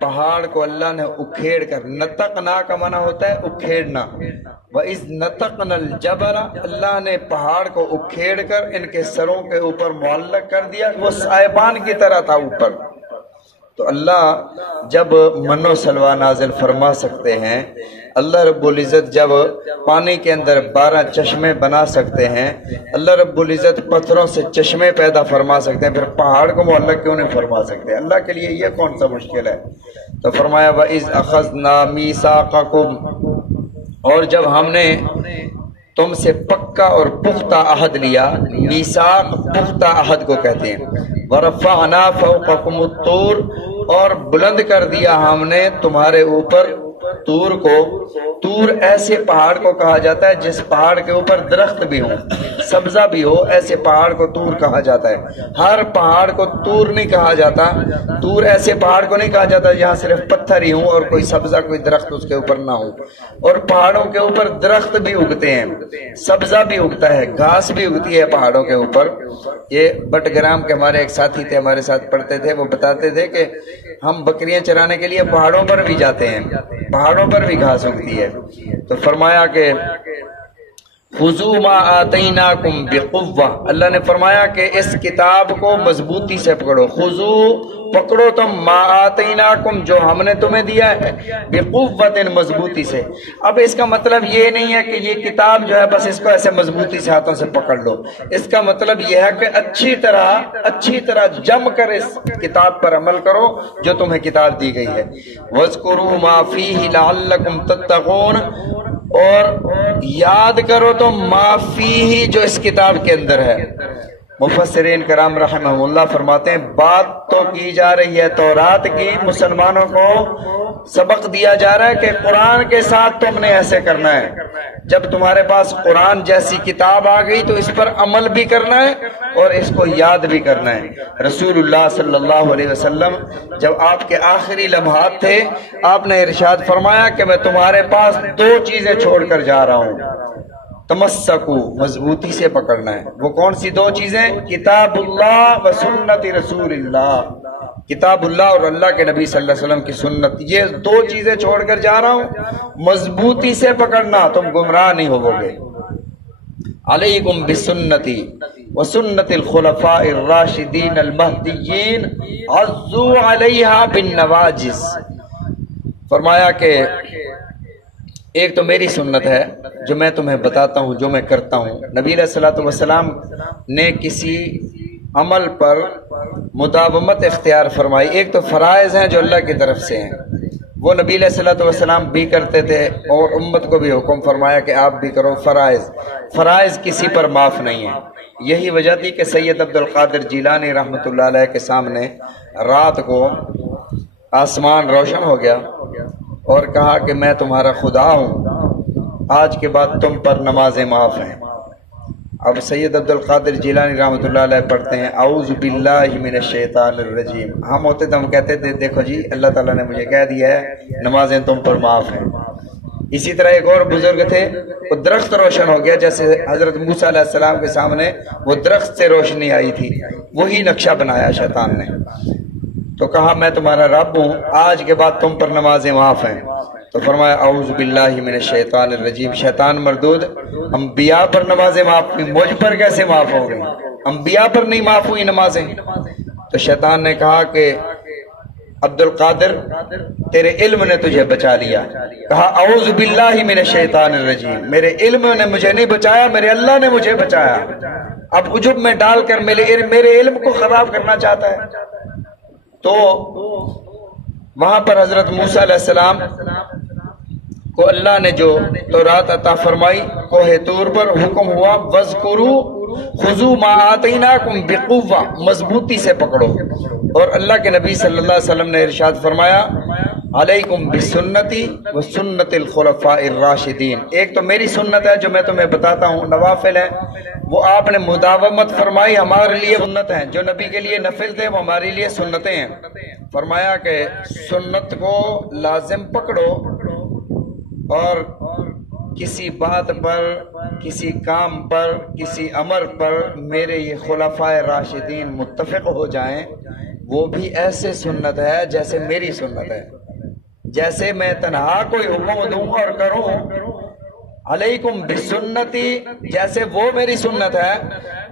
پہاڑ کو اللہ نے اکھیڑ کر، نتقنا کا معنی ہوتا ہے اکھیڑنا، وَإِذْ نَتَقْنَا الْجَبَلَ، اللہ نے پہاڑ کو اکھیڑ کر ان کے سروں کے اوپر معلق کر دیا، وہ سائبان کی طرح تھا اوپر۔ تو اللہ جب من و سلوہ نازل فرما سکتے ہیں، اللہ رب العزت جب پانی کے اندر 12 چشمے بنا سکتے ہیں، اللہ رب العزت پتھروں سے چشمے پیدا فرما سکتے ہیں، پھر پہاڑ کو معلق کیوں نہیں فرما سکتے؟ اللہ کے لیے یہ کون سا مشکل ہے؟ تو فرمایا وَإِذْ أَخَذْنَا مِيثَاقَكُمْ، اور جب ہم نے تم سے پکا اور پختہ عہد لیا، میثاق پختہ عہد کو کہتے ہیں، وَرَفَعْنَا فَوْقَكُمُ الطُّورَ، اور بلند کر دیا ہم نے تمہارے اوپر طور کو۔ طور ایسے پہاڑ کو کہا جاتا ہے جس پہاڑ کے اوپر درخت بھی ہوں، سبزہ بھی ہو، ایسے پہاڑ کو طور کہا جاتا ہے۔ ہر پہاڑ کو طور نہیں کہا جاتا، طور ایسے پہاڑ کو نہیں کہا جاتا جہاں صرف پتھر ہی ہوں اور کوئی سبزہ کوئی درخت اس کے اوپر نہ ہو۔ اور پہاڑوں کے اوپر درخت بھی اگتے ہیں، سبزہ بھی اگتا ہے، گھاس بھی اگتی ہے پہاڑوں کے اوپر۔ یہ بٹگرام کے ہمارے ایک ساتھی تھے، ہمارے ساتھ پڑھتے تھے، وہ بتاتے تھے کہ ہم بکریاں چرانے کے لیے پہاڑوں پر بھی جاتے ہیں، پہاڑوں پر بھی گھاس اگتی ہے۔ تو فرمایا کہ خُذُوا مَا آتَيْنَاكُمْ بِقُوَّةٍ، اللہ نے فرمایا کہ اس کتاب کو مضبوطی سے پکڑو، خُذُوا پکڑو تم، ما آتیناکم جو ہم نے تمہیں دیا ہے، بقوت مضبوطی سے۔ اب اس کا مطلب یہ نہیں ہے کہ یہ کتاب جو ہے بس اس کو ایسے مضبوطی سے ہاتھوں سے پکڑ لو، اس کا مطلب یہ ہے کہ اچھی طرح جم کر اس کتاب پر عمل کرو جو تمہیں کتاب دی گئی ہے۔ وَاذْكُرُوا مَا فِيهِ لَعَلَّكُمْ تَتَّقُونَ، اور یاد کرو تو ما فیہ جو اس کتاب کے اندر ہے۔ مفسرین کرام رحمہ اللہ فرماتے ہیں بات تو کی جا رہی ہے تورات کی، مسلمانوں کو سبق دیا جا رہا ہے کہ قرآن کے ساتھ تم نے ایسے کرنا ہے۔ جب تمہارے پاس قرآن جیسی کتاب آ گئی تو اس پر عمل بھی کرنا ہے اور اس کو یاد بھی کرنا ہے۔ رسول اللہ صلی اللہ علیہ وسلم جب آپ کے آخری لمحات تھے، آپ نے ارشاد فرمایا کہ میں تمہارے پاس 2 چیزیں چھوڑ کر جا رہا ہوں، تمسکو مضبوطی سے پکڑنا ہے۔ وہ کون سی 2 چیزیں؟ کتاب اللہ و سنت رسول اللہ، کتاب اللہ اور اللہ کے نبی صلی اللہ علیہ وسلم کی سنت، یہ 2 چیزیں چھوڑ کر جا رہا ہوں، مضبوطی سے پکڑنا، تم گمراہ نہیں ہوو گے۔ علیکم بسنتی وسنت الخلفاء الراشدین المہدیین عضوا علیہا بالنواجذ، فرمایا کہ ایک تو میری سنت ہے جو میں تمہیں بتاتا ہوں، جو میں کرتا ہوں۔ نبی علیہ الصلوۃ والسلام نے کسی عمل پر مداومت اختیار فرمائی، ایک تو فرائض ہیں جو اللہ کی طرف سے ہیں، وہ نبی علیہ الصلوۃ والسلام بھی کرتے تھے اور امت کو بھی حکم فرمایا کہ آپ بھی کرو۔ فرائض کسی پر معاف نہیں ہے۔ یہی وجہ تھی کہ سید عبد القادر جیلانی رحمۃ اللہ علیہ کے سامنے رات کو آسمان روشن ہو گیا اور کہا کہ میں تمہارا خدا ہوں، آج کے بعد تم پر نمازیں معاف ہیں۔ اب سید عبد القادر جیلانی رحمۃ اللہ علیہ پڑھتے ہیں اعوذ باللہ من الشیطان الرجیم، ہم ہوتے تو ہم کہتے تھے دیکھو جی اللہ تعالیٰ نے مجھے کہہ دیا ہے نمازیں تم پر معاف ہیں۔ اسی طرح ایک اور بزرگ تھے، وہ درخت روشن ہو گیا، جیسے حضرت موسیٰ علیہ السلام کے سامنے وہ درخت سے روشنی آئی تھی، وہی نقشہ بنایا شیطان نے، تو کہا میں تمہارا رب ہوں، آج کے بعد تم پر نمازیں معاف ہیں۔ تو فرمایا اعوذ باللہ من الشیطان الرجیم، شیطان مردود، انبیاء پر نمازیں معاف ہوئی، مجھ پر کیسے معاف ہو گئی؟ انبیاء پر نہیں معاف ہوئی نمازیں؟ تو شیطان نے کہا کہ عبد القادر تیرے علم نے تجھے بچا لیا، کہا اعوذ باللہ من الشیطان الرجیم، میرے علم نے مجھے نہیں بچایا، میرے اللہ نے مجھے بچایا۔ اب عجب میں ڈال کر میرے علم کو خراب کرنا چاہتا ہے۔ تو وہاں پر حضرت موسیٰ علیہ السلام کو اللہ نے جو تورات عطا فرمائی، کوہ طور پر حکم ہوا وَاذْكُرُوا خُذُوا مَا آتَيْنَاكُمْ بِقُوَّةٍ، مضبوطی سے پکڑو۔ اور اللہ کے نبی صلی اللہ علیہ وسلم نے ارشاد فرمایا علیکم بسنتی وسنت الخلفاء الراشدین، ایک تو میری سنت ہے جو میں تمہیں بتاتا ہوں، نوافل ہیں وہ آپ نے مداومت فرمائی، ہمارے لیے سنت ہیں، جو نبی کے لیے نفل تھے وہ ہمارے لیے سنتیں ہیں۔ فرمایا کہ سنت کو لازم پکڑو اور کسی بات پر، کسی کام پر، کسی امر پر میرے یہ خلفائے راشدین متفق ہو جائیں، وہ بھی ایسے سنت ہے جیسے میری سنت ہے. جیسے میں تنہا کوئی حکم دوں اور کروں علیکم بسنتی، جیسے وہ میری سنت ہے،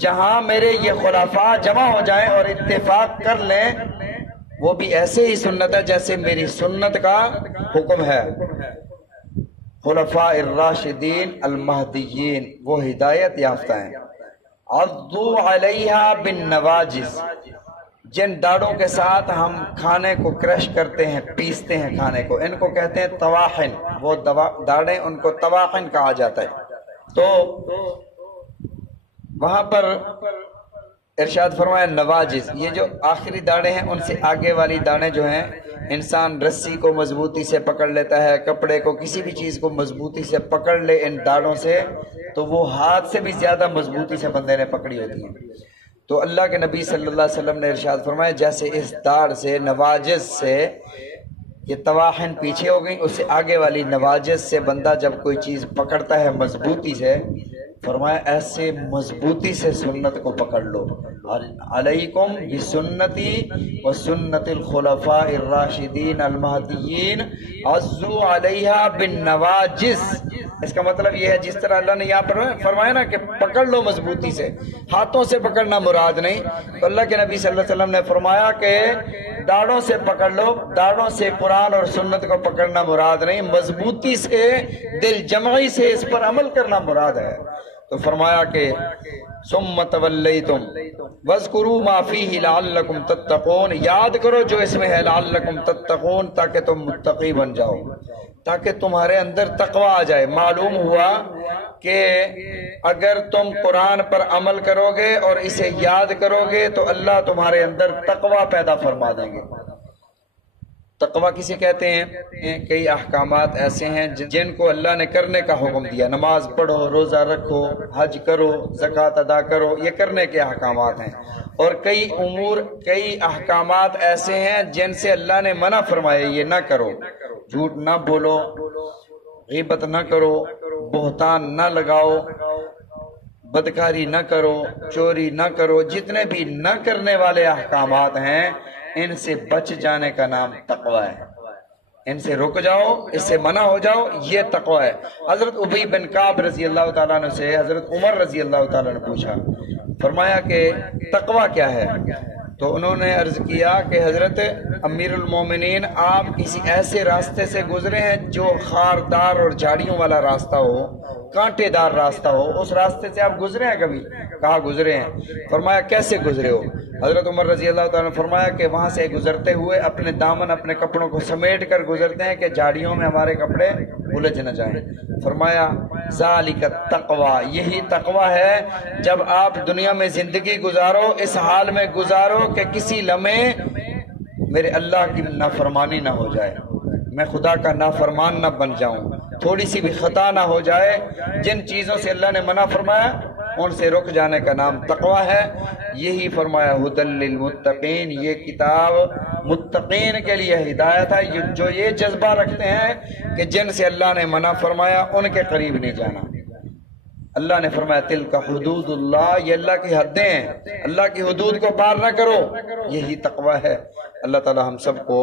جہاں میرے یہ خلفاء جمع ہو جائیں اور اتفاق کر لیں، وہ بھی ایسے ہی سنت ہے جیسے میری سنت کا حکم ہے. خلفاء الراشدین المہدیین، وہ ہدایت یافتہ ہیں. عضوا علیہا بالنواجذ، جن داڑوں کے ساتھ ہم کھانے کو کرش کرتے ہیں، پیستے ہیں کھانے کو، ان کو کہتے ہیں طواحن. وہ داڑیں ان کو طواحن کہا جاتا ہے. تو وہاں پر ارشاد فرمایا نواجذ، یہ جو آخری داڑیں ہیں ان سے آگے والی داڑیں جو ہیں، انسان رسی کو مضبوطی سے پکڑ لیتا ہے، کپڑے کو، کسی بھی چیز کو مضبوطی سے پکڑ لے ان داڑوں سے، تو وہ ہاتھ سے بھی زیادہ مضبوطی سے بندے نے پکڑی ہوتی ہیں. تو اللہ کے نبی صلی اللہ علیہ وسلم نے ارشاد فرمایا جیسے اس داڑھ سے، نواجذ سے، یہ طواحن پیچھے ہو گئی، اس سے آگے والی نواجذ سے بندہ جب کوئی چیز پکڑتا ہے مضبوطی سے، فرمایا ایسے مضبوطی سے سنت کو پکڑ لو. علیکم بسنتی و سنت الخلفاء الراشدین المہدیین عضوا علیہا بالنواجذ. اس کا مطلب یہ ہے جس طرح اللہ نے یہاں پر فرمایا نا کہ پکڑ لو مضبوطی سے، ہاتھوں سے پکڑنا مراد نہیں، تو اللہ کے نبی صلی اللہ علیہ وسلم نے فرمایا کہ داڑھوں سے پکڑ لو. داڑھوں سے قرآن اور سنت کو پکڑنا مراد نہیں، مضبوطی سے، دل جمعی سے اس پر عمل کرنا مراد ہے. تو فرمایا کہ ثم تولیتم واذکروا ما فیہ لعلکم تتقون، یاد کرو جو اس میں ہے لعلکم تتقون، تاکہ تم متقی بن جاؤ، تاکہ تمہارے اندر تقوی آ جائے. معلوم ہوا کہ اگر تم قرآن پر عمل کرو گے اور اسے یاد کرو گے تو اللہ تمہارے اندر تقوی پیدا فرما دیں گے. تقوی کسے کہتے ہیں؟ کئی احکامات ایسے ہیں جن کو اللہ نے کرنے کا حکم دیا. نماز پڑھو، روزہ رکھو، حج کرو، زکوٰۃ ادا کرو، یہ کرنے کے احکامات ہیں. اور کئی امور، کئی احکامات ایسے ہیں جن سے اللہ نے منع فرمایا یہ نہ کرو. جھوٹ نہ بولو، غیبت نہ کرو، بہتان نہ لگاؤ، بدکاری نہ کرو، چوری نہ کرو. جتنے بھی نہ کرنے والے احکامات ہیں ان سے بچ جانے کا نام تقوی ہے. ان سے رک جاؤ، اس سے منع ہو جاؤ، یہ تقوی ہے. حضرت ابی بن کعب رضی اللہ تعالیٰ عنہ سے حضرت عمر رضی اللہ تعالیٰ نے پوچھا، فرمایا کہ تقوی کیا ہے؟ تو انہوں نے عرض کیا کہ حضرت امیر المومنین، آپ کسی ایسے راستے سے گزرے ہیں جو خاردار اور جھاڑیوں والا راستہ ہو، کانٹے دار راستہ ہو، اس راستے سے آپ گزرے ہیں کبھی؟ کہا گزرے ہیں. فرمایا کیسے گزرے ہو؟ حضرت عمر رضی اللہ تعالیٰ نے فرمایا کہ وہاں سے گزرتے ہوئے اپنے دامن، اپنے کپڑوں کو سمیٹ کر گزرتے ہیں کہ جھاڑیوں میں ہمارے کپڑے الجھ نہ جائیں. فرمایا ذالک التقوی، یہی تقوی ہے جب آپ دنیا میں زندگی گزارو اس حال میں گزارو کہ کسی لمحے میرے اللہ کی نافرمانی نہ ہو جائے، میں خدا کا نافرمان نہ بن جاؤں، تھوڑی سی بھی خطا نہ ہو جائے. جن چیزوں سے اللہ نے منع فرمایا ان سے رک جانے کا نام تقوی ہے. یہی فرمایا ھدی للمتقین، یہ کتاب متقین کے لیے ہدایت ہے، جو یہ جذبہ رکھتے ہیں کہ جن سے اللہ نے منع فرمایا ان کے قریب نہیں جانا. اللہ نے فرمایا تلک حدود اللہ، یہ اللہ کی حدیں ہیں، اللہ کی حدود کو پار نہ کرو، یہی تقوی ہے. اللہ تعالی ہم سب کو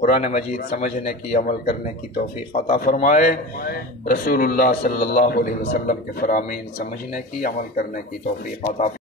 قرآن مجید سمجھنے کی، عمل کرنے کی توفیق عطا فرمائے. رسول اللہ صلی اللہ علیہ وسلم کے فرامین سمجھنے کی، عمل کرنے کی توفیق عطا فرمائے.